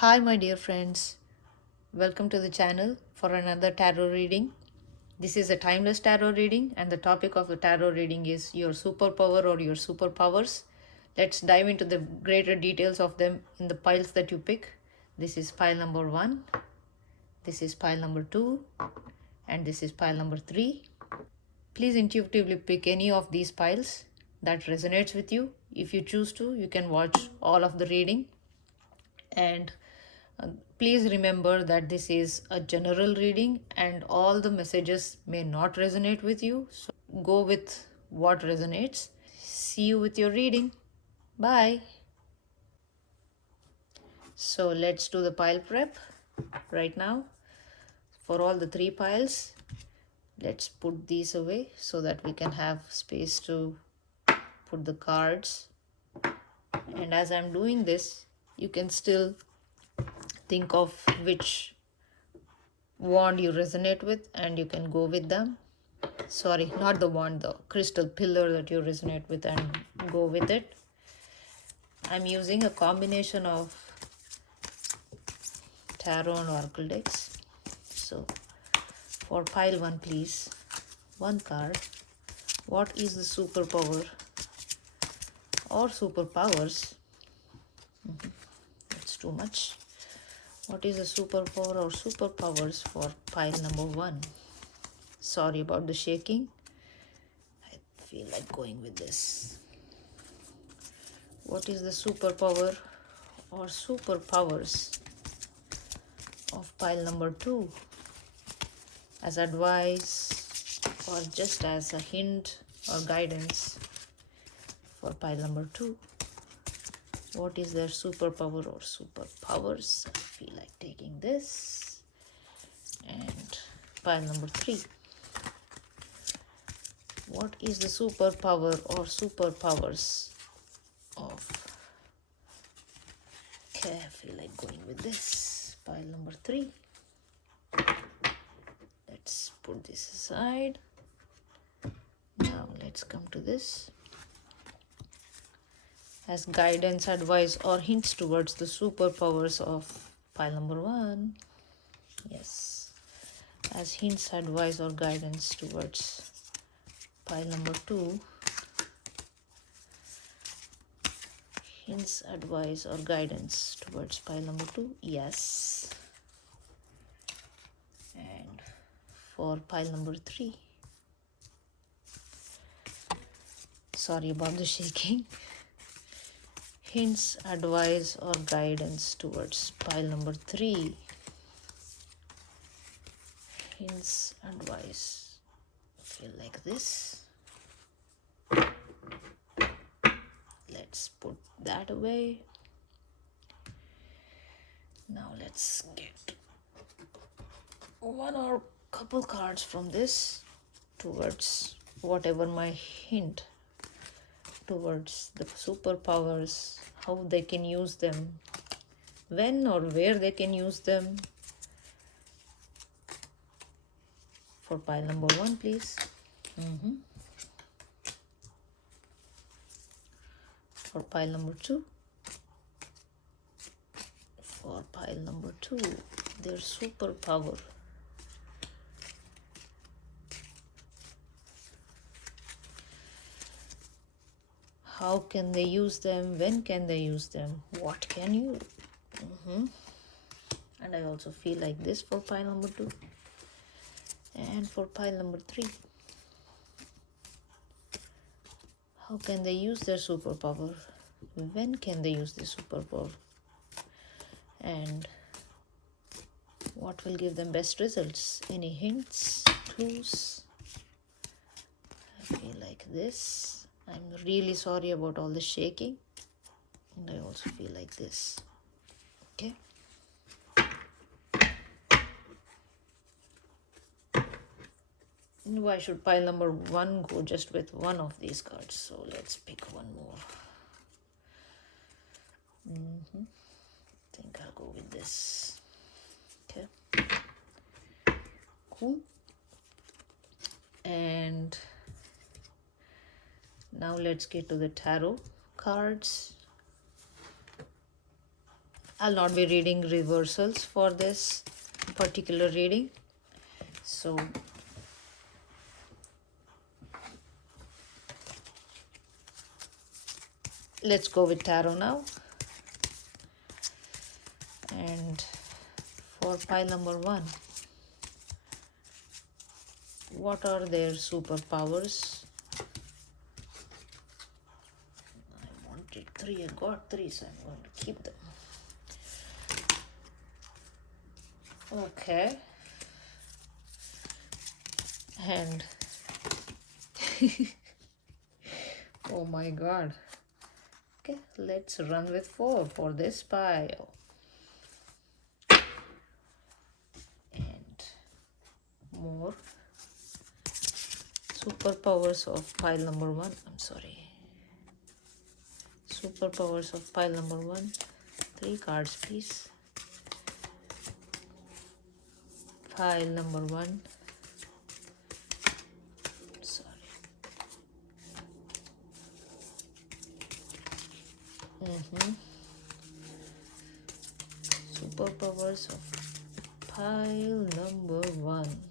Hi, my dear friends. Welcome to the channel for another tarot reading. This is a timeless tarot reading, and the topic of the tarot reading is your superpower or your superpowers. Let's dive into the greater details of them in the piles that you pick. This is pile number 1, this is pile number 2, and this is pile number 3. Please intuitively pick any of these piles that resonates with you. If you choose to, you can watch all of the reading. And please remember that this is a general reading and all the messages may not resonate with you. So go with what resonates. See you with your reading. Bye. So let's do the pile prep right now. For all the 3 piles, let's put these away so that we can have space to put the cards. And as I'm doing this, you can still think of which wand you resonate with and you can go with them. Sorry, not the wand, the crystal pillar that you resonate with and go with it. I'm using a combination of tarot and oracle decks. So for pile 1, please, 1 card. What is the superpower or superpowers? That's too much. What is the superpower or superpowers for pile number 1? Sorry about the shaking. I feel like going with this. What is the superpower or superpowers of pile number 2? As advice or just as a hint or guidance for pile number 2. What is their superpower or superpowers? I feel like taking this. And pile number 3. What is the superpower or superpowers of... Okay, I feel like going with this. Pile number 3. Let's put this aside. Now let's come to this. As guidance, advice, or hints towards the superpowers of pile number 1. Yes. As hints, advice, or guidance towards pile number 2. Hints, advice, or guidance towards pile number 2. Yes. And for pile number 3. Sorry about the shaking. Hints, advice, or guidance towards pile number 3. Hints, advice. Feel like this. Let's put that away. Now let's get one or couple cards from this towards whatever my hint towards the superpowers, how they can use them, when or where they can use them. For pile number 1, please. For pile number 2. For pile number 2, their superpower. How can they use them? When can they use them? What can you? And I also feel like this for pile number 2. And for pile number 3. How can they use their superpower? When can they use this superpower? And what will give them best results? Any hints, clues? I feel like this. I'm really sorry about all the shaking. And I also feel like this. Okay. Why should pile number 1 go just with one of these cards? So let's pick one more. I think I'll go with this. Okay. Cool. And now let's get to the tarot cards. I'll not be reading reversals for this particular reading. So let's go with tarot now. And for pile number 1, what are their superpowers? I wanted 3, I got 3, so I'm going to keep them. Okay. And oh my god. Okay, let's run with 4 for this pile. And more superpowers of pile number 1. I'm sorry. Superpowers of pile number 1. 3 cards, please. Pile number 1. Sorry. Superpowers of pile number 1.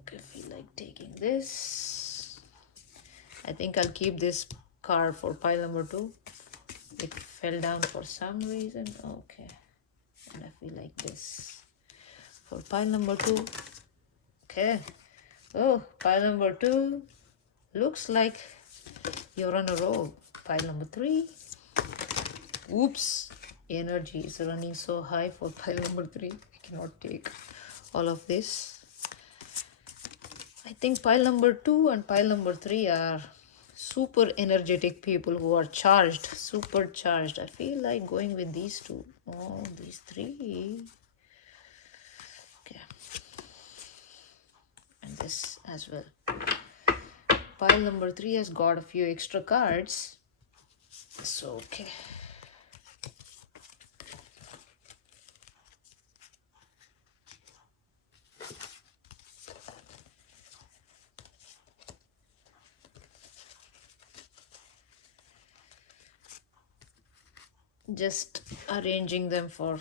Okay, feel like taking this. I think I'll keep this card for pile number 2. It fell down for some reason. Okay. And I feel like this for pile number 2. Okay. Oh, pile number 2. Looks like you're on a roll. Pile number 3. Oops. Energy is running so high for pile number 3. I cannot take all of this. I think pile number 2 and pile number 3 are super energetic people who are charged, super charged. I feel like going with these 2. Oh, these 3. Okay. And this as well. Pile number 3 has got a few extra cards. So, okay. Just arranging them for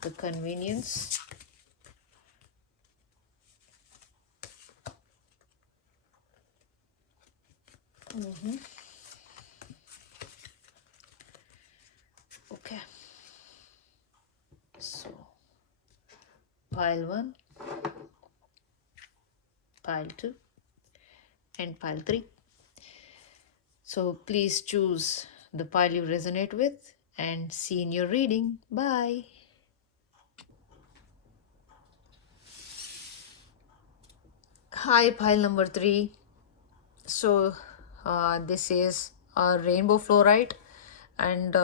the convenience. Okay. So, pile 1, pile 2, and pile 3. So, please choose the pile you resonate with and see in your reading. Bye. Hi, pile number 3. So this is a rainbow fluorite, and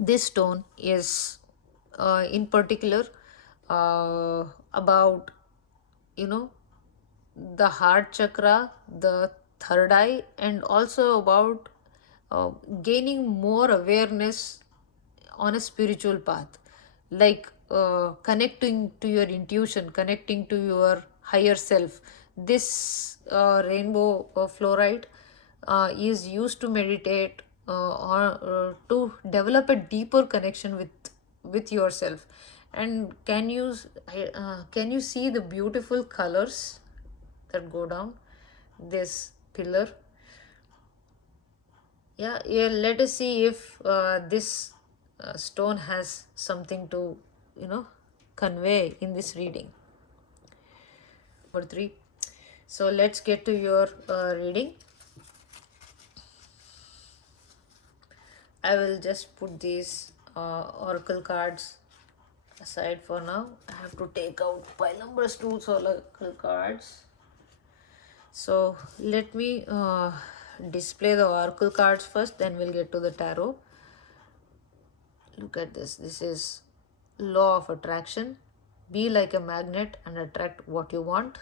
this stone is in particular about the heart chakra, the third eye, and also about gaining more awareness on a spiritual path, like connecting to your intuition, connecting to your higher self. This rainbow fluorite is used to meditate or to develop a deeper connection with yourself. And can you see the beautiful colors that go down this pillar? Yeah, let us see if this stone has something to convey in this reading. Number 3. So let's get to your reading. I will just put these oracle cards aside for now. I have to take out pile number 2's oracle cards. So let me display the oracle cards first, then we'll get to the tarot. Look at this. This is law of attraction. Be like a magnet and attract what you want.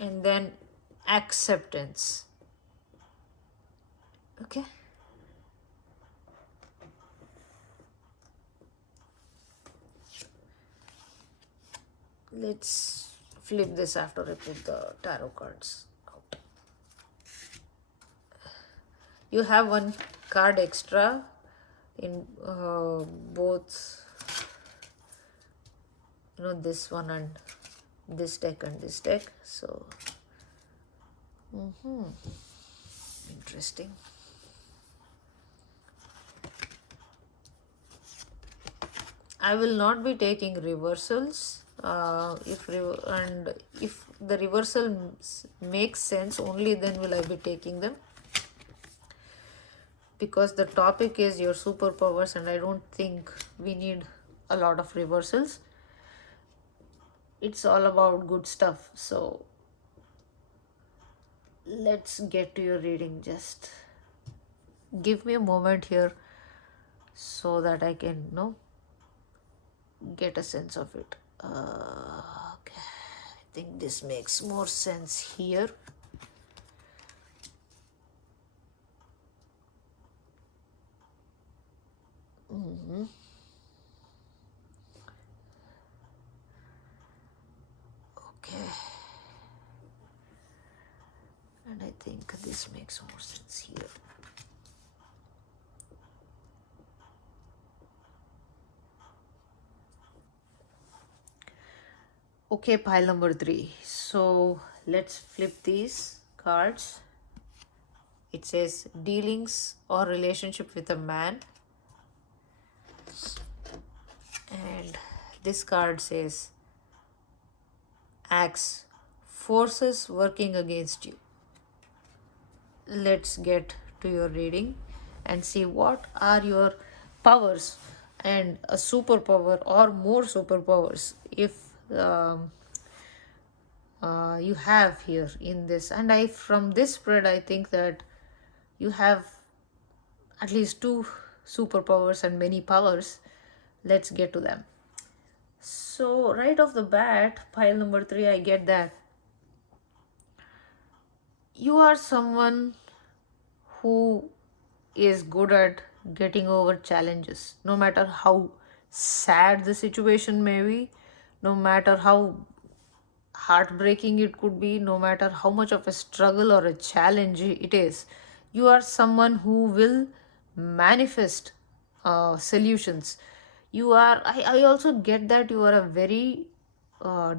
And then acceptance. Okay. Let's flip this after I put the tarot cards out. You have one card extra in both, this one and this deck and this deck. So interesting. I will not be taking reversals. If the reversal makes sense, only then will I be taking them, because the topic is your superpowers and I don't think we need a lot of reversals. It's all about good stuff. So let's get to your reading. Just give me a moment here so that I can get a sense of it. Okay, I think this makes more sense here. Okay, and I think this makes more sense here. Okay, pile number 3. So let's flip these cards. It says dealings or relationship with a man. And this card says axe, forces working against you. Let's get to your reading and see what are your powers and a superpower or more superpowers if you have here in this. And from this spread, I think that you have at least 2 superpowers and many powers. Let's get to them. So right off the bat, pile number 3, I get that you are someone who is good at getting over challenges, no matter how sad the situation may be, no matter how heartbreaking it could be, no matter how much of a struggle or a challenge it is. You are someone who will manifest solutions. I also get that you are a very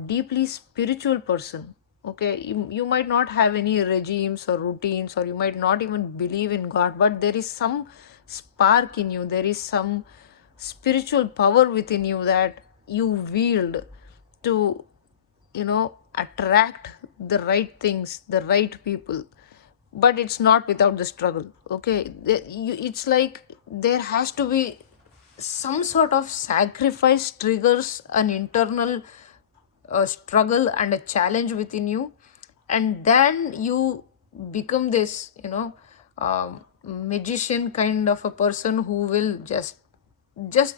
deeply spiritual person. Okay, you might not have any regimes or routines, or you might not even believe in God, but there is some spark in you, there is some spiritual power within you that you wield to attract the right things, the right people. But it's not without the struggle. Okay, it's like there has to be some sort of sacrifice triggers an internal struggle and a challenge within you, and then you become this magician kind of a person who will just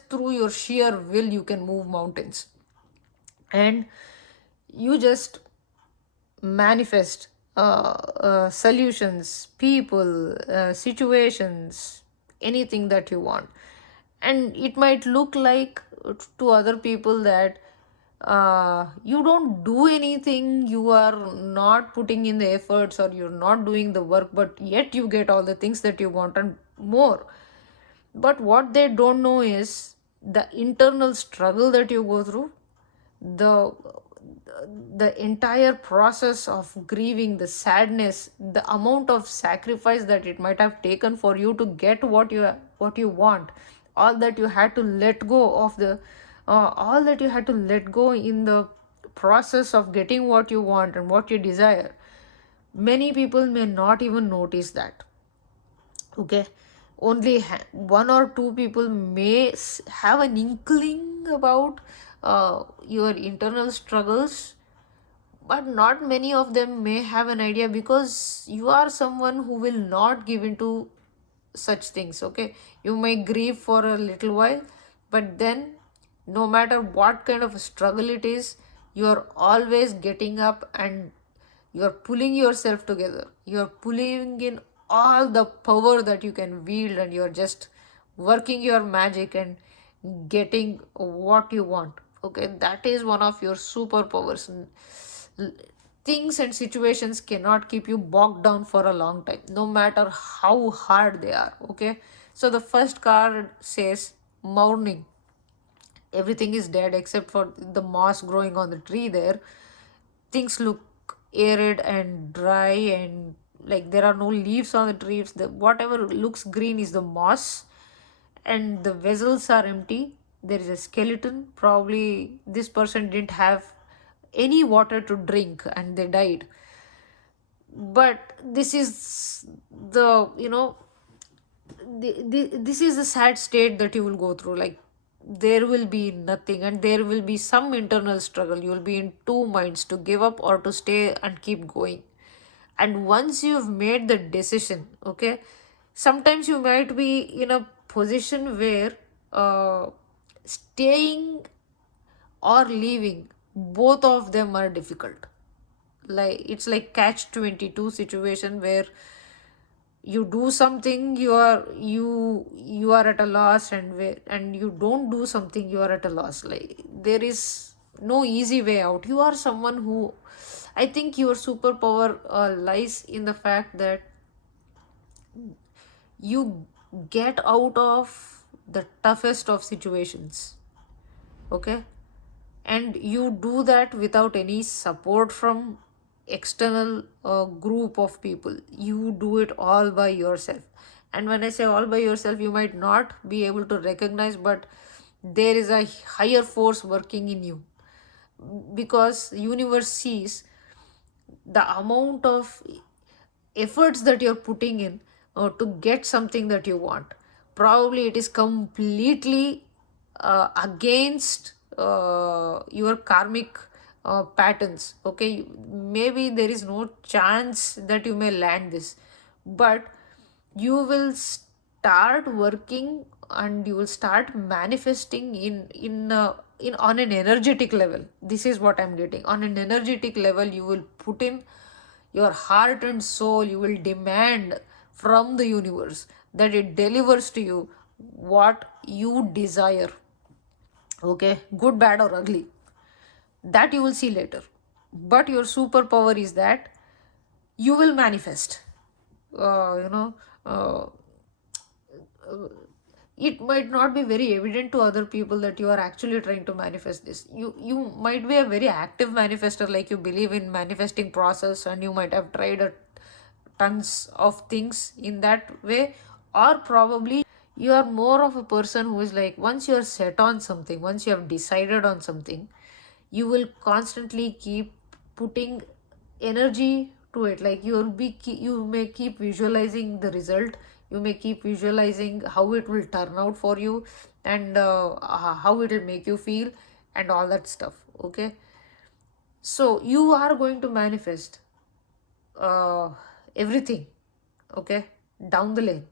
through your sheer will you can move mountains, and you just manifest solutions, people, situations, anything that you want. And it might look like to other people that you don't do anything, you are not putting in the efforts, or you're not doing the work, but yet you get all the things that you want and more. But what they don't know is the internal struggle that you go through, the entire process of grieving, the sadness, the amount of sacrifice that it might have taken for you to get what you want, all that you had to let go of all that you had to let go in the process of getting what you want and what you desire. Many people may not even notice that. Okay, only 1 or 2 people may have an inkling about your internal struggles, but not many of them may have an idea, because you are someone who will not give into such things. Okay, you may grieve for a little while, but then no matter what kind of a struggle it is, you are always getting up and you are pulling yourself together, you are pulling in all the power that you can wield, and you are just working your magic and getting what you want. Okay, that is one of your superpowers. Things and situations cannot keep you bogged down for a long time, no matter how hard they are. Okay, so the first card says mourning. Everything is dead except for the moss growing on the tree there. Things look arid and dry, and like there are no leaves on the trees. The whatever looks green is the moss, and the vessels are empty. There is a skeleton. Probably this person didn't have any water to drink and they died. But this is the, this is the sad state that you will go through. Like, there will be nothing, and there will be some internal struggle. You will be in two minds, to give up or to stay and keep going. And once you've made the decision, okay, sometimes you might be in a position where staying or leaving, both of them are difficult. Like, it's like catch 22 situation where you do something, you are at a loss, and you don't do something, you are at a loss. Like, there is no easy way out. You are someone who, I think your superpower lies in the fact that you get out of the toughest of situations. Okay, and you do that without any support from external group of people. You do it all by yourself. And when I say all by yourself, you might not be able to recognize, but there is a higher force working in you, because universe sees the amount of efforts that you're putting in to get something that you want. Probably it is completely against your karmic patterns. Okay, maybe there is no chance that you may land this, but you will start working and you will start manifesting in on an energetic level. This is what I'm getting. On an energetic level, you will put in your heart and soul. You will demand from the universe that it delivers to you what you desire. Okay, good, bad, or ugly, that you will see later. But your superpower is that you will manifest. uh, you know uh, it might not be very evident to other people that you are actually trying to manifest this. You might be a very active manifester, like you believe in manifesting process, and you might have tried tons of things in that way. Or probably you are more of a person who is like, once you are set on something, once you have decided on something, you will constantly keep putting energy to it. Like, you may keep visualizing the result, you may keep visualizing how it will turn out for you, and how it will make you feel, and all that stuff. Okay, so you are going to manifest uh, everything. Okay, down the lane.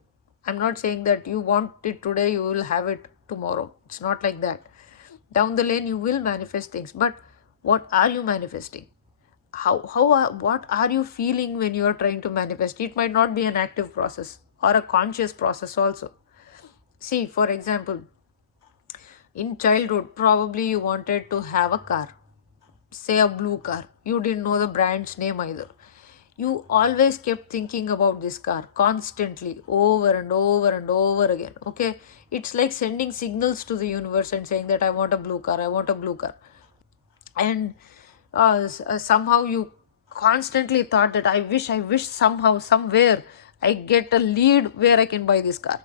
I'm not saying that you want it today, you will have it tomorrow. It's not like that. Down the lane, you will manifest things. But what are you manifesting? What are you feeling when you are trying to manifest? It might not be an active process or a conscious process also. See, for example, in childhood, probably you wanted to have a car, say a blue car. You didn't know the brand's name either. You always kept thinking about this car constantly, over and over and over again. Okay, it's like sending signals to the universe and saying that I want a blue car, I want a blue car. And somehow you constantly thought that I wish somehow, somewhere, I get a lead where I can buy this car.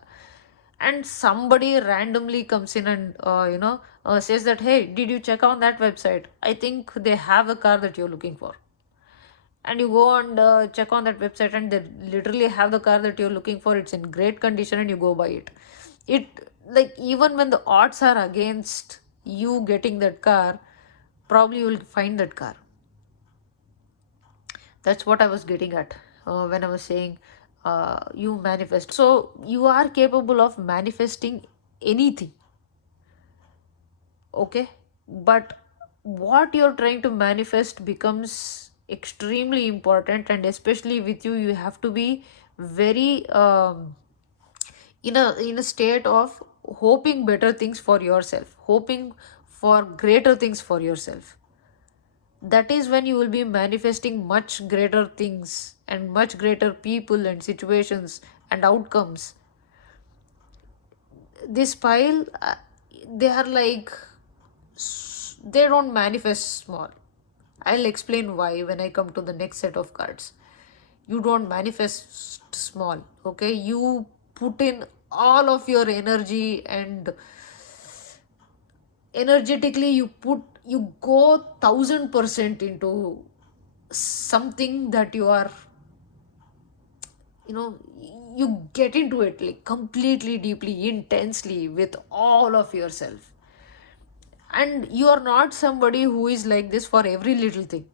And somebody randomly comes in and says that, hey, did you check on that website? I think they have the car that you're looking for. And you go and check on that website, and they literally have the car that you're looking for. It's in great condition, and you go buy it. Like, even when the odds are against you getting that car, probably you will find that car. That's what I was getting at when I was saying you manifest. So you are capable of manifesting anything. Okay, but what you're trying to manifest becomes extremely important, and especially with you, you have to be very in a state of hoping better things for yourself, hoping for greater things for yourself. that is when you will be manifesting much greater things and much greater people and situations and outcomes. This pile, they are like, they don't manifest small. I'll explain why when I come to the next set of cards. You don't manifest small, okay? You put in all of your energy, and energetically you go 1000% into something that you are, you know, you get into it like completely, deeply, intensely, with all of yourself. And you are not somebody who is like this for every little thing.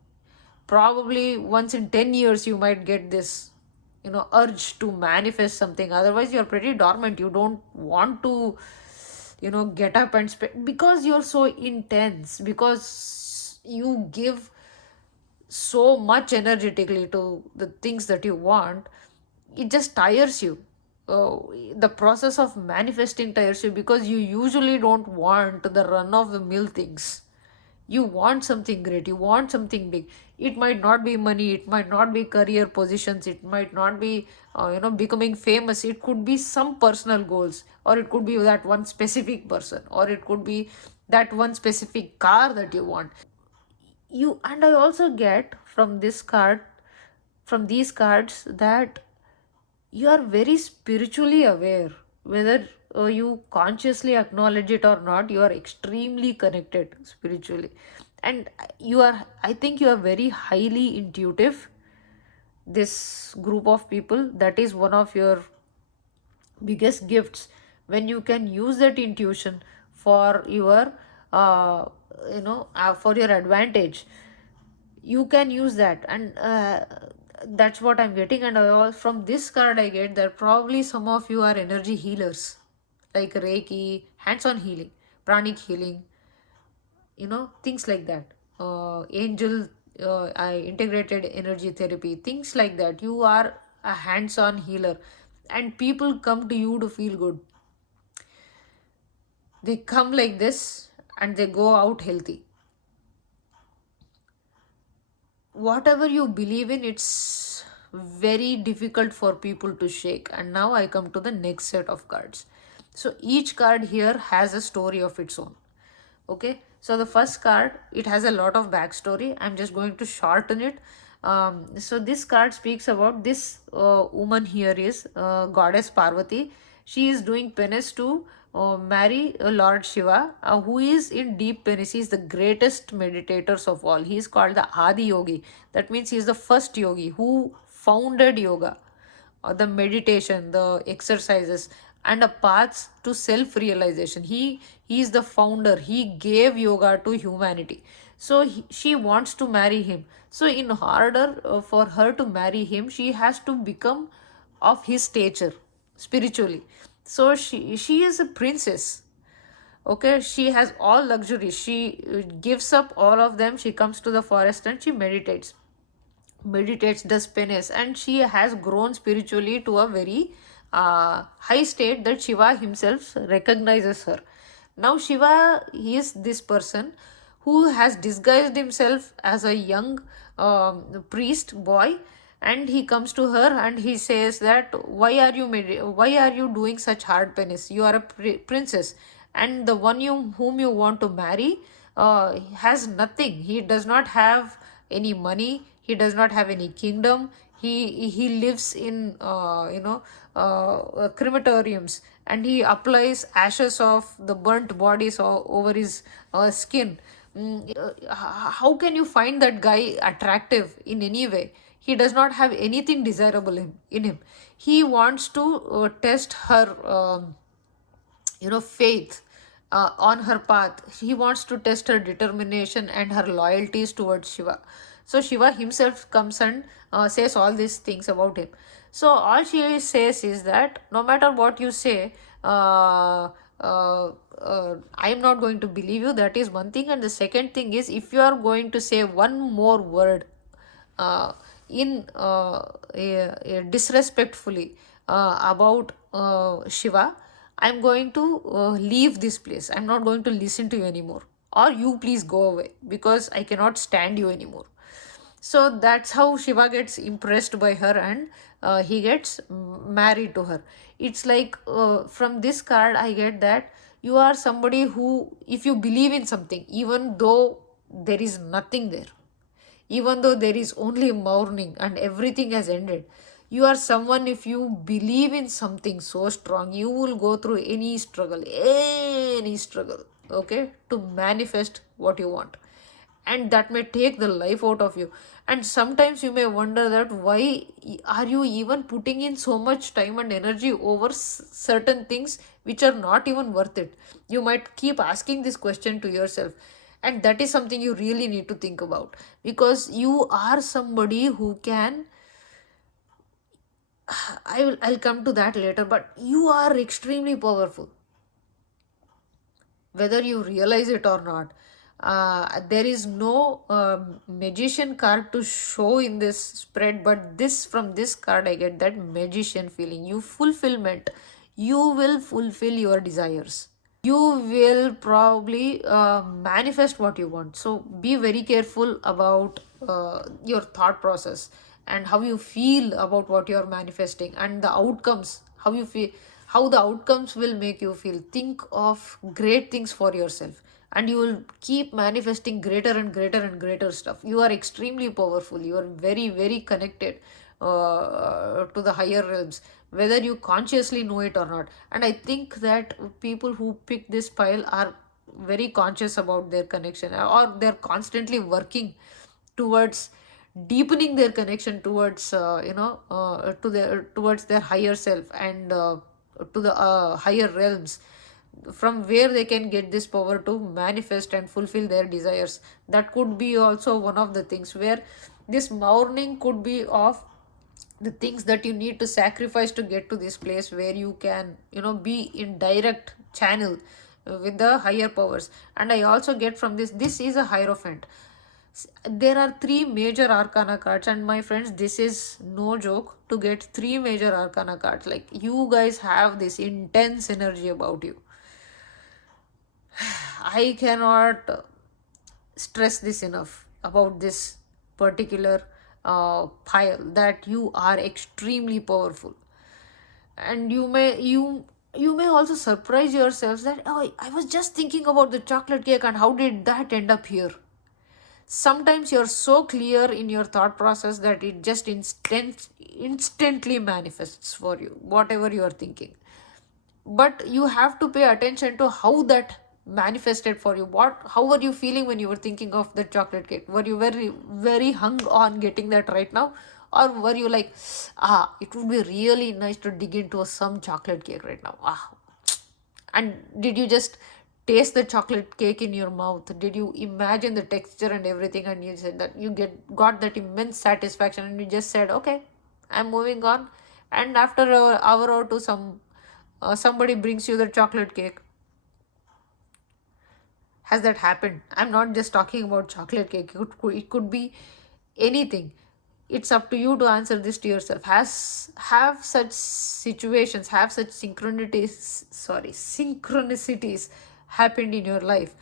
Probably once in 10 years you might get this, urge to manifest something. Otherwise you're pretty dormant. You don't want to, get up and spend, because you're so intense, because you give so much energetically to the things that you want. It just tires you. The process of manifesting tires you, because you usually don't want the run of the mill things. You want something great, you want something big. It might not be money, it might not be career positions, it might not be becoming famous. It could be some personal goals, or it could be that one specific person, or it could be that one specific car that you want. And I also get from this card, from these cards, that you are very spiritually aware. Whether you consciously acknowledge it or not, you are extremely connected spiritually. And I think you are very highly intuitive. This group of people, that is one of your biggest gifts, when you can use that intuition for your for your advantage. You can use that, and that's what I'm getting. And from this card I get that probably some of you are energy healers, like reiki, hands-on healing, pranic healing, things like that. Angel, integrated energy therapy, things like that. You are a hands-on healer, and people come to you to feel good. They come like this and they go out healthy. Whatever you believe in, it's very difficult for people to shake. And now I come to the next set of cards. So each card here has a story of its own. Okay, so the first card, it has a lot of backstory. I'm just going to shorten it. So this card speaks about this woman here is goddess Parvati. She is doing penance to marry Lord Shiva, who is in deep penance. He is the greatest meditators of all. He is called the Adi Yogi. That means he is the first yogi who founded yoga, the meditation, the exercises, and a path to self-realization. He is the founder. He gave yoga to humanity. So she wants to marry him. So in order for her to marry him, she has to become of his stature spiritually. So she is a princess. Okay, she has all luxury. She gives up all of them. She comes to the forest and she meditates, does penance, and she has grown spiritually to a very high state that Shiva himself recognizes her. Now Shiva is this person who has disguised himself as a young priest boy, and he comes to her and he says that, why are you doing such hard penance? You are a princess, and the one whom you want to marry has nothing. He does not have any money, he does not have any kingdom. He lives in crematoriums, and he applies ashes of the burnt bodies over his skin. How can you find that guy attractive in any way? He does not have anything desirable in him. He wants to test her faith on her path. He wants to test her determination and her loyalties towards Shiva. So Shiva himself comes and says all these things about him. So all she says is that no matter what you say, I am not going to believe you. That is one thing. And the second thing is, if you are going to say one more word uh, in disrespectfully about Shiva, I'm going to leave this place. I'm not going to listen to you anymore. or you please go away because I cannot stand you anymore. So that's how Shiva gets impressed by her, and he gets married to her. It's like, from this card I get that you are somebody who, if you believe in something, even though there is nothing there, even though there is only mourning and everything has ended, you are someone, if you believe in something so strong, you will go through any struggle, okay, to manifest what you want. And that may take the life out of you. And sometimes you may wonder that why are you even putting in so much time and energy over certain things which are not even worth it. You might keep asking this question to yourself, and that is something you really need to think about, because you are somebody who can, I'll come to that later, but you are extremely powerful, whether you realize it or not. There is no magician card to show in this spread, but this, from this card I get that magician feeling. You fulfillment, you will fulfill your desires, you will probably manifest what you want. So be very careful about your thought process and how you feel about what you're manifesting, and the outcomes, how you feel, how the outcomes will make you feel. Think of great things for yourself, and you will keep manifesting greater and greater and greater stuff. You are extremely powerful, you are very, very connected to the higher realms, whether you consciously know it or not. And I think that people who pick this pile are very conscious about their connection, or they're constantly working towards deepening their connection towards, towards their higher self, and to the higher realms, from where they can get this power to manifest and fulfill their desires. That could be also one of the things where this mourning could be of the things that you need to sacrifice to get to this place where you can, be in direct channel with the higher powers. And I also get from this is a hierophant. There are three major arcana cards, and my friends, this is no joke to get three major arcana cards. Like, you guys have this intense energy about you. I cannot stress this enough about this particular pile, that you are extremely powerful. And you may also surprise yourselves that, oh, I was just thinking about the chocolate cake and how did that end up here. Sometimes you're so clear in your thought process that it just instantly manifests for you whatever you are thinking. But you have to pay attention to how that manifested for you. How were you feeling when you were thinking of the chocolate cake? Were you very, very hung on getting that right now, or were you like, it would be really nice to dig into some chocolate cake right now? And did you just taste the chocolate cake in your mouth? Did you imagine the texture and everything, and you said that you got that immense satisfaction, and you just said, okay, I'm moving on. And after an hour or two, somebody brings you the chocolate cake. Has that happened? I'm not just talking about chocolate cake. It could be anything. It's up to you to answer this to yourself. Have such situations, have such synchronicities happened in your life?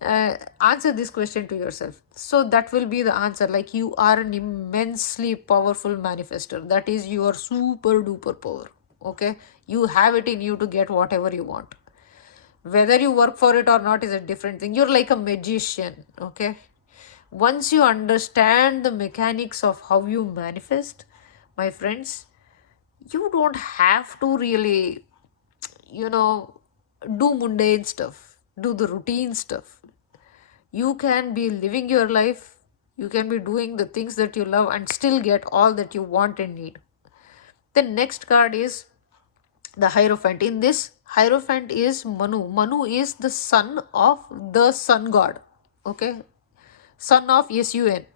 Answer this question to yourself. So that will be the answer. Like, you are an immensely powerful manifester. That is your super duper power. Okay, you have it in you to get whatever you want. Whether you work for it or not is a different thing. You're like a magician. Okay, once you understand the mechanics of how you manifest, my friends, you don't have to really, you know, do mundane stuff, do the routine stuff. You can be living your life, you can be doing the things that you love and still get all that you want and need. The next card is the Hierophant. In this, Hierophant is Manu. Manu is the son of the sun god. Okay, son of Sun.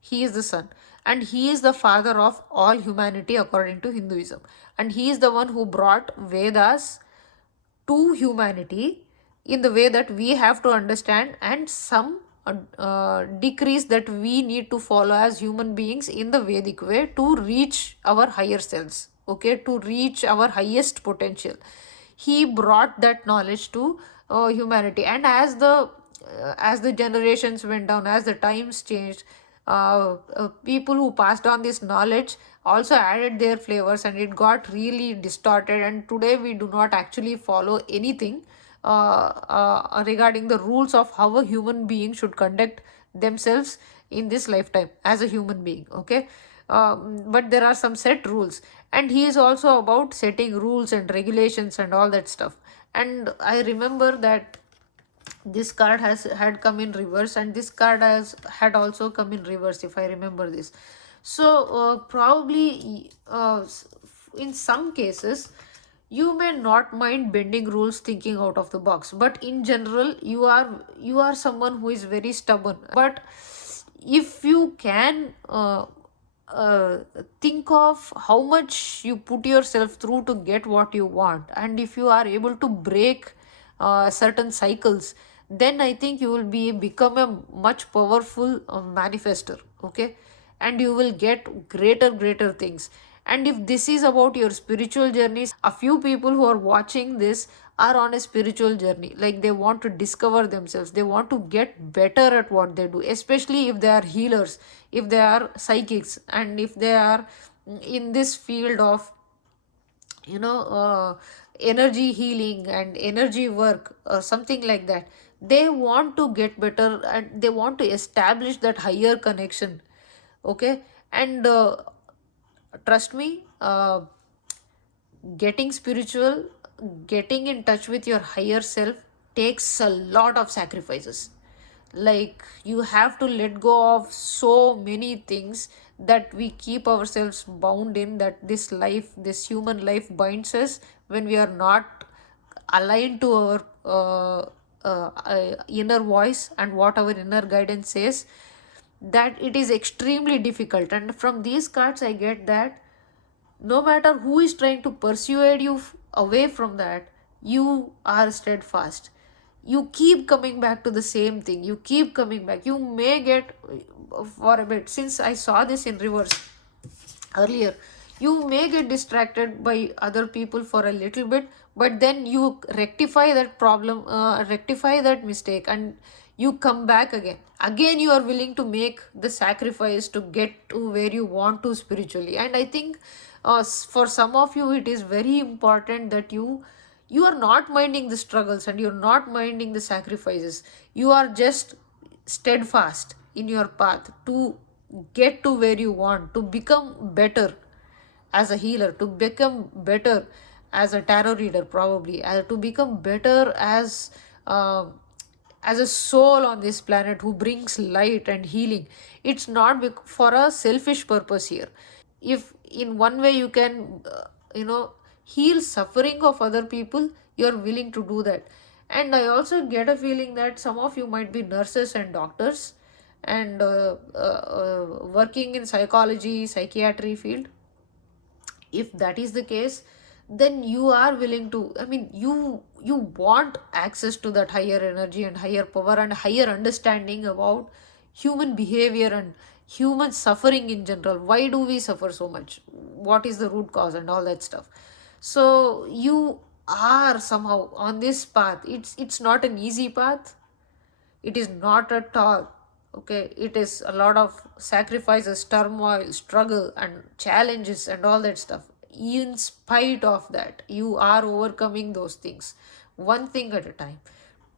He is the son, and he is the father of all humanity according to Hinduism. And he is the one who brought Vedas to humanity in the way that we have to understand, and some decrees that we need to follow as human beings in the Vedic way to reach our higher selves, okay, to reach our highest potential. He brought that knowledge to humanity. And as the as the generations went down, as the times changed, people who passed on this knowledge also added their flavors, and it got really distorted. And today we do not actually follow anything regarding the rules of how a human being should conduct themselves in this lifetime as a human being. Okay. But there are some set rules, and he is also about setting rules and regulations and all that stuff. And I remember that this card has had come in reverse, and this card has had also come in reverse, if I remember this. So probably in some cases you may not mind bending rules, thinking out of the box, but in general you are someone who is very stubborn. But if you can uh, think of how much you put yourself through to get what you want, and if you are able to break certain cycles, then I think you will become a much powerful manifester. Okay. And you will get greater things. And if this is about your spiritual journeys, a few people who are watching this are on a spiritual journey, like they want to discover themselves, they want to get better at what they do, especially if they are healers, if they are psychics, and if they are in this field of energy healing and energy work or something like that. They want to get better and they want to establish that higher connection. Okay. And trust me, getting spiritual, getting in touch with your higher self takes a lot of sacrifices. Like, you have to let go of so many things that we keep ourselves bound in, that this life, this human life binds us when we are not aligned to our inner voice and what our inner guidance says. That it is extremely difficult. And from these cards I get that no matter who is trying to persuade you away from that, you are steadfast. You keep coming back to the same thing. You keep coming back. You may get, for a bit, since I saw this in reverse earlier, you may get distracted by other people for a little bit, but then you rectify that problem, rectify that mistake, and you come back again. You are willing to make the sacrifice to get to where you want to spiritually. And I think for some of you it is very important that you are not minding the struggles and you're not minding the sacrifices. You are just steadfast in your path to get to where you want, to become better as a healer, to become better as a tarot reader, probably, to become better as a soul on this planet who brings light and healing. It's not for a selfish purpose here. If in one way you can heal suffering of other people, you're willing to do that. And I also get a feeling that some of you might be nurses and doctors, and working in psychology, psychiatry field. If that is the case, then you are willing to, I mean, you want access to that higher energy and higher power and higher understanding about human behavior and human suffering in general. Why do we suffer so much? What is the root cause and all that stuff? So you are somehow on this path. It's not an easy path. It is not at all. Okay. It is a lot of sacrifices, turmoil, struggle, and challenges, and all that stuff. In spite of that, you are overcoming those things one thing at a time,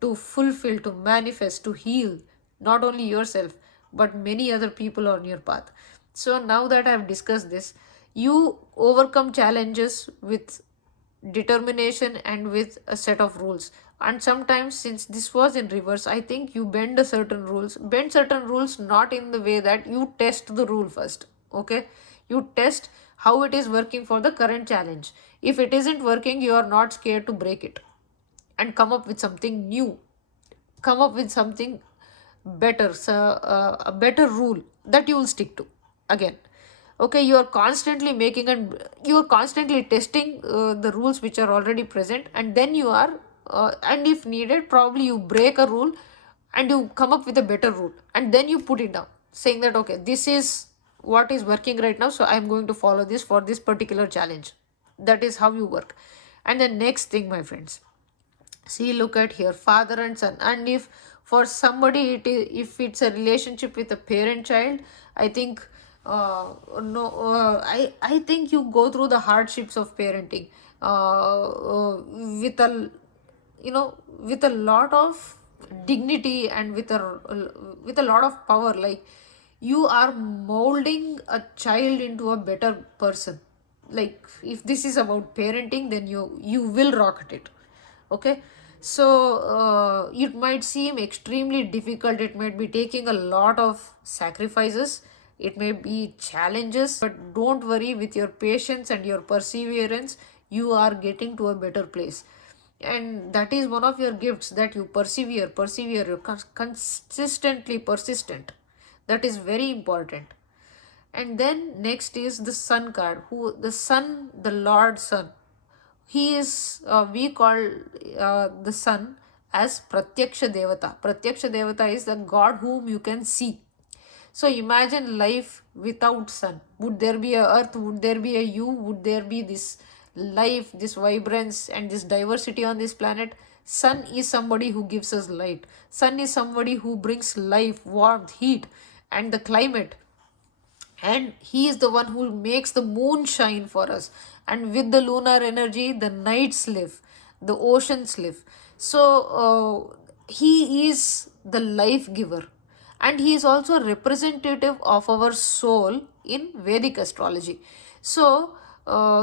to fulfill, to manifest, to heal not only yourself but many other people on your path. So now that I've discussed this, you overcome challenges with determination and with a set of rules. And sometimes, since this was in reverse, I think you bend certain rules, not in the way that you test the rule first. Okay. You test how it is working for the current challenge. If it isn't working, you are not scared to break it and come up with something new, come up with something better, so a better rule that you will stick to again. Okay. You are constantly making and you are constantly testing the rules which are already present, and then you are and if needed, probably you break a rule and you come up with a better rule, and then you put it down, saying that okay, this is what is working right now, so I'm going to follow this for this particular challenge. That is how you work. And the next thing, my friends, see, look at here, father and son. And if For somebody, it is, if it's a relationship with a parent child, I think no I think you go through the hardships of parenting with a, you know, with a lot of dignity and with a lot of power. Like, you are molding a child into a better person. Like, if this is about parenting, then you will rocket it. Okay. So it might seem extremely difficult, it might be taking a lot of sacrifices, it may be challenges, but don't worry, with your patience and your perseverance, you are getting to a better place. And that is one of your gifts, that you persevere, you're consistently persistent. That is very important. And then next is the sun card, who the sun, the Lord Sun. He is, we call the sun as Pratyaksha Devata. Pratyaksha Devata is the God whom you can see. So imagine life without sun. Would there be a earth? Would there be a you? Would there be this life, this vibrance and this diversity on this planet? Sun is somebody who gives us light. Sun is somebody who brings life, warmth, heat, and the climate. And he is the one who makes the moon shine for us, and with the lunar energy the nights live, the oceans live. So he is the life giver, and he is also representative of our soul in Vedic astrology. So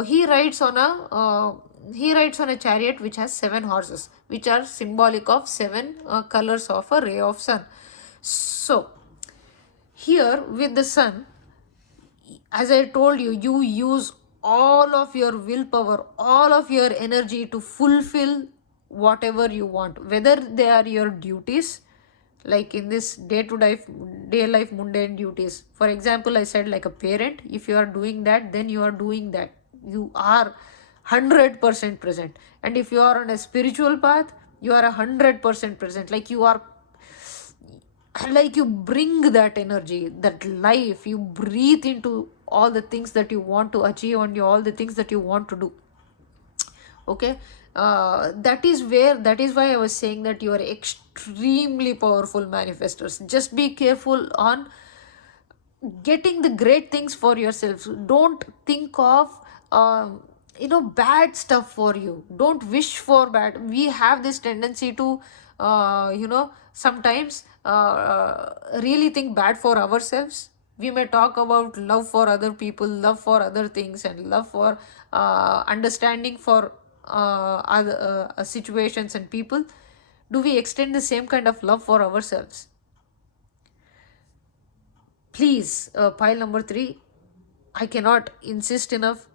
he rides on a chariot which has 7 horses, which are symbolic of 7 colors of a ray of sun. So here with the sun, as I told you, you use all of your willpower, all of your energy to fulfill whatever you want, whether they are your duties, like in this day life mundane duties. For example, I said, like a parent, if you are doing that, then you are doing that. You are 100% present. And if you are on a spiritual path, you are 100% present. Like, you are, like, you bring that energy, that life, you breathe into all the things that you want to achieve and all the things that you want to do. Okay. That is why I was saying that you are extremely powerful manifestors. Just be careful on getting the great things for yourself. Don't think of bad stuff for you. Don't wish for bad. We have this tendency to sometimes really think bad for ourselves. We may talk about love for other people, love for other things, and love for understanding for other situations and people. Do we extend the same kind of love for ourselves? Please, pile number 3, I cannot insist enough,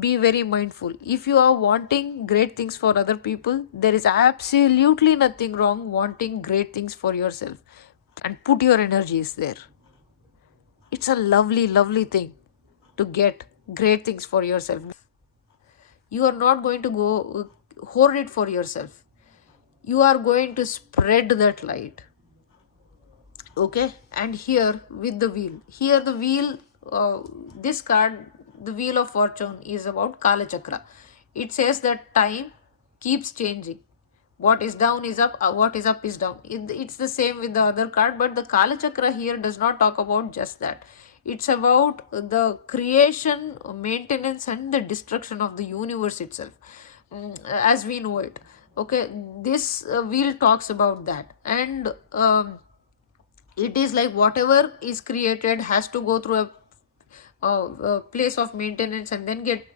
be very mindful. If you are wanting great things for other people, there is absolutely nothing wrong wanting great things for yourself, and put your energies there. It's a lovely, lovely thing to get great things for yourself. You are not going to go hoard it for yourself. You are going to spread that light. Okay. And here with the wheel, here the wheel, this card, the wheel of fortune, is about Kala Chakra. It says that time keeps changing. What is down is up, what is up is down. It's the same with the other card, but the Kala Chakra here does not talk about just that. It's about the creation, maintenance, and the destruction of the universe itself, as we know it. Okay. This wheel talks about that. And it is like, whatever is created has to go through a place of maintenance, and then get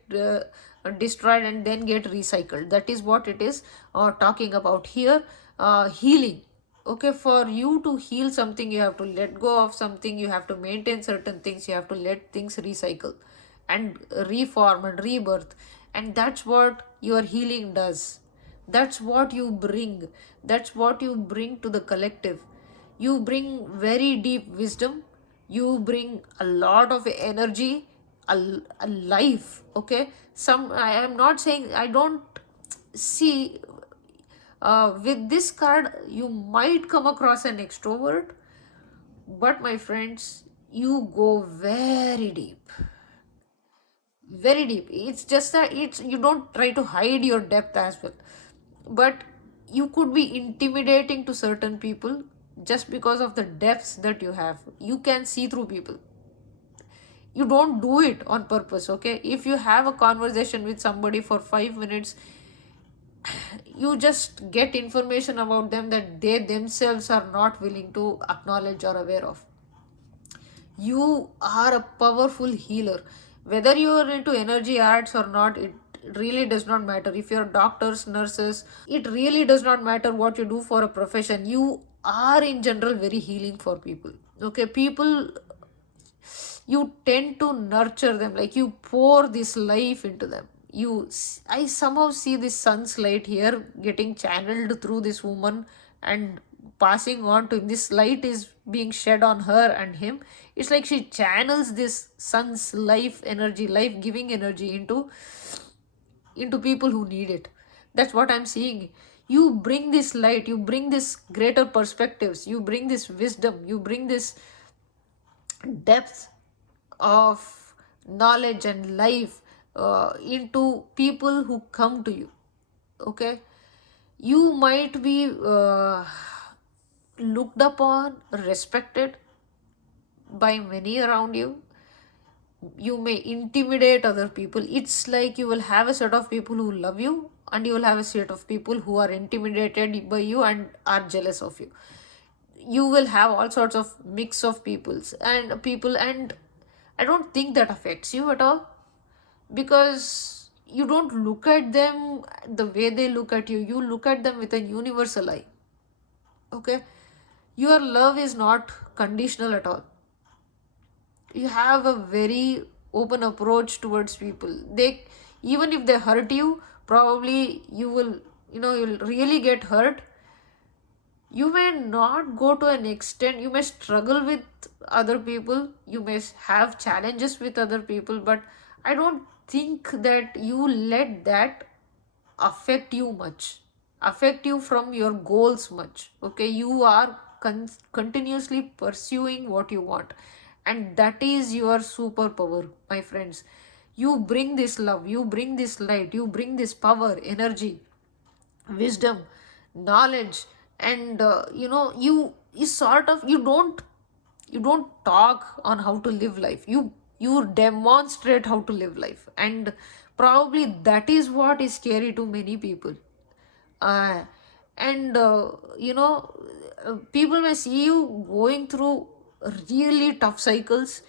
destroyed, and then get recycled. That is what it is talking about here. Healing. Okay. For you to heal something, you have to let go of something, you have to maintain certain things, you have to let things recycle and reform and rebirth. And that's what your healing does. That's what you bring. That's what you bring to the collective. You bring very deep wisdom. You bring a lot of energy, a life. Okay. I am not saying, I don't see, with this card you might come across an extrovert, but my friends, you go very deep, very deep. It's just that, it's, you don't try to hide your depth as well, but You could be intimidating to certain people just because of the depths that you have. You can see through people. You don't do it on purpose, okay? If you have a conversation with somebody for 5 minutes, you just get information about them that they themselves are not willing to acknowledge or aware of. You are a powerful healer. Whether you are into energy arts or not, it really does not matter. If you're doctors, nurses, it really does not matter what you do for a profession. You are in general very healing for people. Okay, people, you tend to nurture them, like you pour this life into them. I somehow see this sun's light here getting channeled through this woman and passing on to him. This light is being shed on her and him. It's like she channels this sun's life energy, life giving energy into people who need it. That's what I'm seeing. You bring this light, you bring this greater perspectives, you bring this wisdom, you bring this depth of knowledge and life into people who come to you. Okay, you might be looked upon, respected by many around you. You may intimidate other people. It's like you will have a set of people who love you, and you will have a set of people who are intimidated by you and are jealous of you. You will have all sorts of mix of people, and I don't think that affects you at all, because you don't look at them the way they look at you. You look at them with a universal eye. Okay, your love is not conditional at all. You have a very open approach towards people. They, even if they hurt you, probably you will, you'll really get hurt. You may not go to an extent, you may struggle with other people, you may have challenges with other people, but I don't think that you let that affect you much, affect you from your goals much. Okay, you are continuously pursuing what you want, and that is your superpower, my friends. You bring this love, you bring this light, you bring this power, energy, wisdom, knowledge, and you sort of, you don't talk on how to live life. You demonstrate how to live life, and probably that is what is scary to many people. uh, and people may see you going through really tough cycles,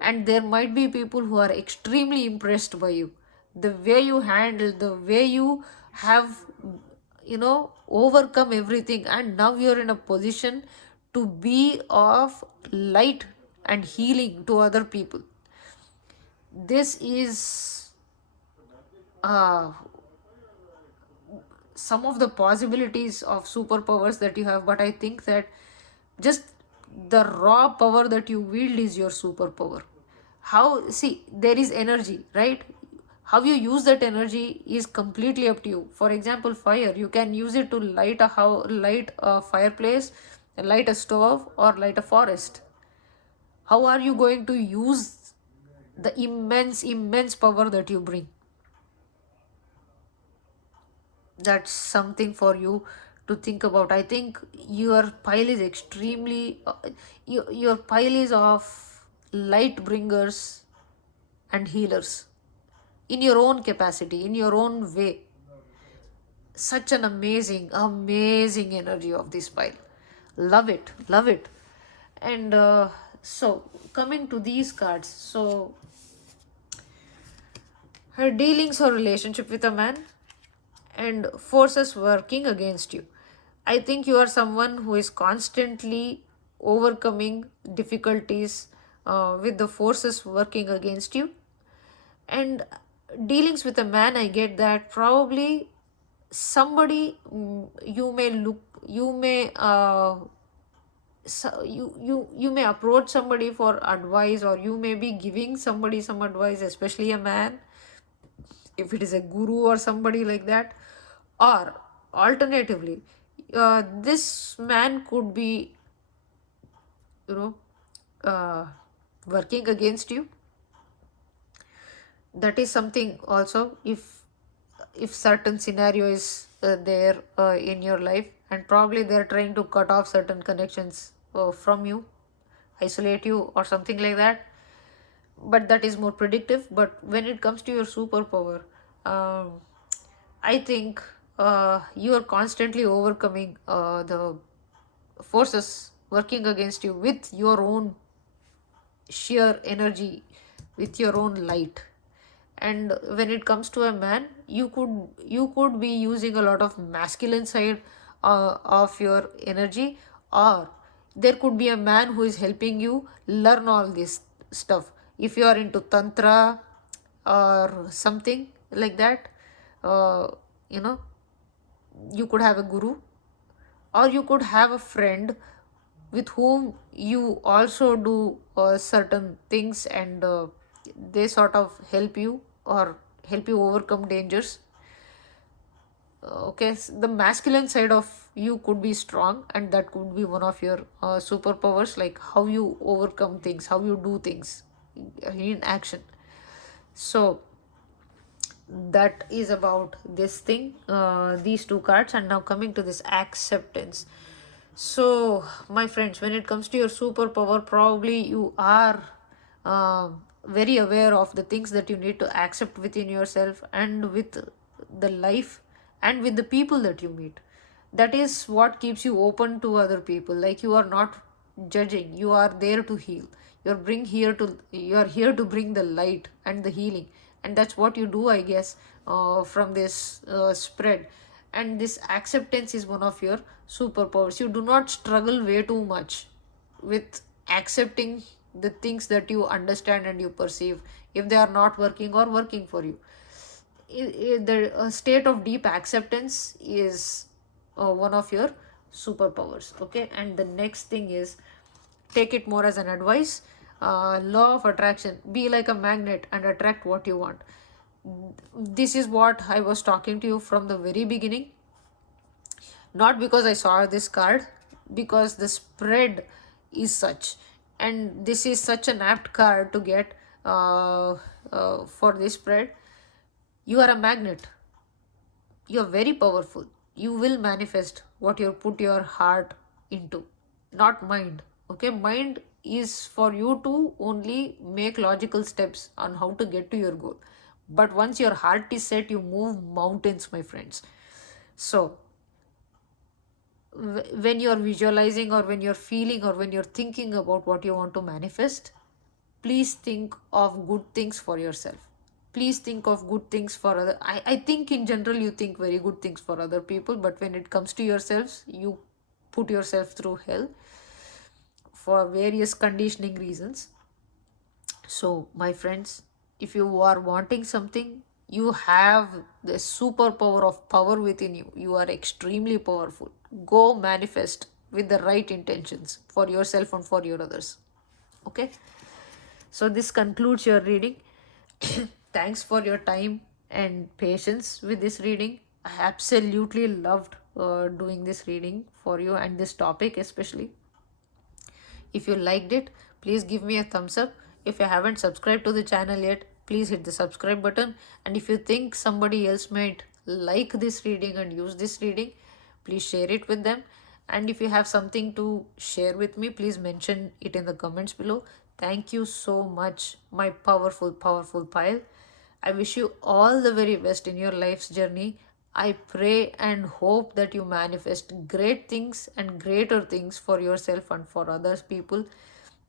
and there might be people who are extremely impressed by you, the way you handle, the way you have overcome everything, and now you're in a position to be of light and healing to other people. This is uh, some of the possibilities of superpowers that you have, but I think that just the raw power that you wield is your superpower. How, see, there is energy, right? How you use that energy is completely up to you. For example, fire, you can use it to light a fireplace, light a stove, or light a forest. How are you going to use the immense power that you bring? That's something for you to think about. I think your pile is extremely your pile is of light bringers and healers in your own capacity, in your own way. Such an amazing energy of this pile. Love it, love it. And so coming to these cards, so her dealings or relationship with a man and forces working against you. I think you are someone who is constantly overcoming difficulties with the forces working against you. And dealings with a man, I get that probably somebody, you may so you may approach somebody for advice, or you may be giving somebody some advice, especially a man, if it is a guru or somebody like that. Or alternatively, this man could be, you know working against you. That is something also. If if certain scenario is there in your life, and probably they're trying to cut off certain connections from you, isolate you or something like that, but that is more predictive. But when it comes to your superpower, um, I think you are constantly overcoming the forces working against you with your own sheer energy, with your own light. And when it comes to a man, you could be using a lot of masculine side of your energy, or there could be a man who is helping you learn all this stuff. If you are into tantra or something like that, uh, you know you could have a guru, or you could have a friend with whom you also do certain things, and they sort of help you or help you overcome dangers. Okay, the masculine side of you could be strong, and that could be one of your superpowers, like how you overcome things, how you do things in action. So that is about this thing, these two cards. And now coming to this acceptance. So my friends, when it comes to your superpower, probably you are very aware of the things that you need to accept within yourself and with the life and with the people that you meet. That is what keeps you open to other people. Like, you are not judging, you are there to heal. You are here to bring the light and the healing, and that's what you do, I guess, from this spread. And this acceptance is one of your superpowers. You do not struggle way too much with accepting the things that you understand and you perceive, if they are not working or working for you. The state of deep acceptance is one of your superpowers. Okay, and the next thing is, take it more as an advice. Law of attraction: be like a magnet and attract what you want. This is what I was talking to you from the very beginning, not because I saw this card, because the spread is such, and this is such an apt card to get for this spread. You are a magnet. You are very powerful. You will manifest what you put your heart into, not mind. Okay, mind is for you to only make logical steps on how to get to your goal. But once your heart is set, you move mountains, my friends. So, when you're visualizing, or when you're feeling, or when you're thinking about what you want to manifest, please think of good things for yourself. Please think of good things for other. I think in general you think very good things for other people, but when it comes to yourselves, you put yourself through hell for various conditioning reasons. So, my friends, if you are wanting something, you have the superpower of power within you. You are extremely powerful. Go manifest with the right intentions for yourself and for your others. Okay? So, this concludes your reading. Thanks for your time and patience with this reading. I absolutely loved doing this reading for you, and this topic especially. If you liked it, please give me a thumbs up. If you haven't subscribed to the channel yet, please hit the subscribe button. And if you think somebody else might like this reading and use this reading, please share it with them. And if you have something to share with me, please mention it in the comments below. Thank you so much, my powerful, powerful pile. I wish you all the very best in your life's journey. I pray and hope that you manifest great things and greater things for yourself and for others people.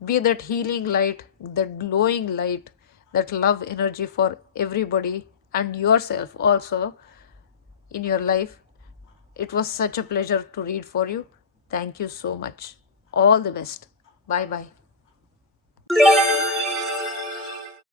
Be that healing light, that glowing light, that love energy for everybody and yourself also in your life. It was such a pleasure to read for you. Thank you so much. All the best. Bye bye.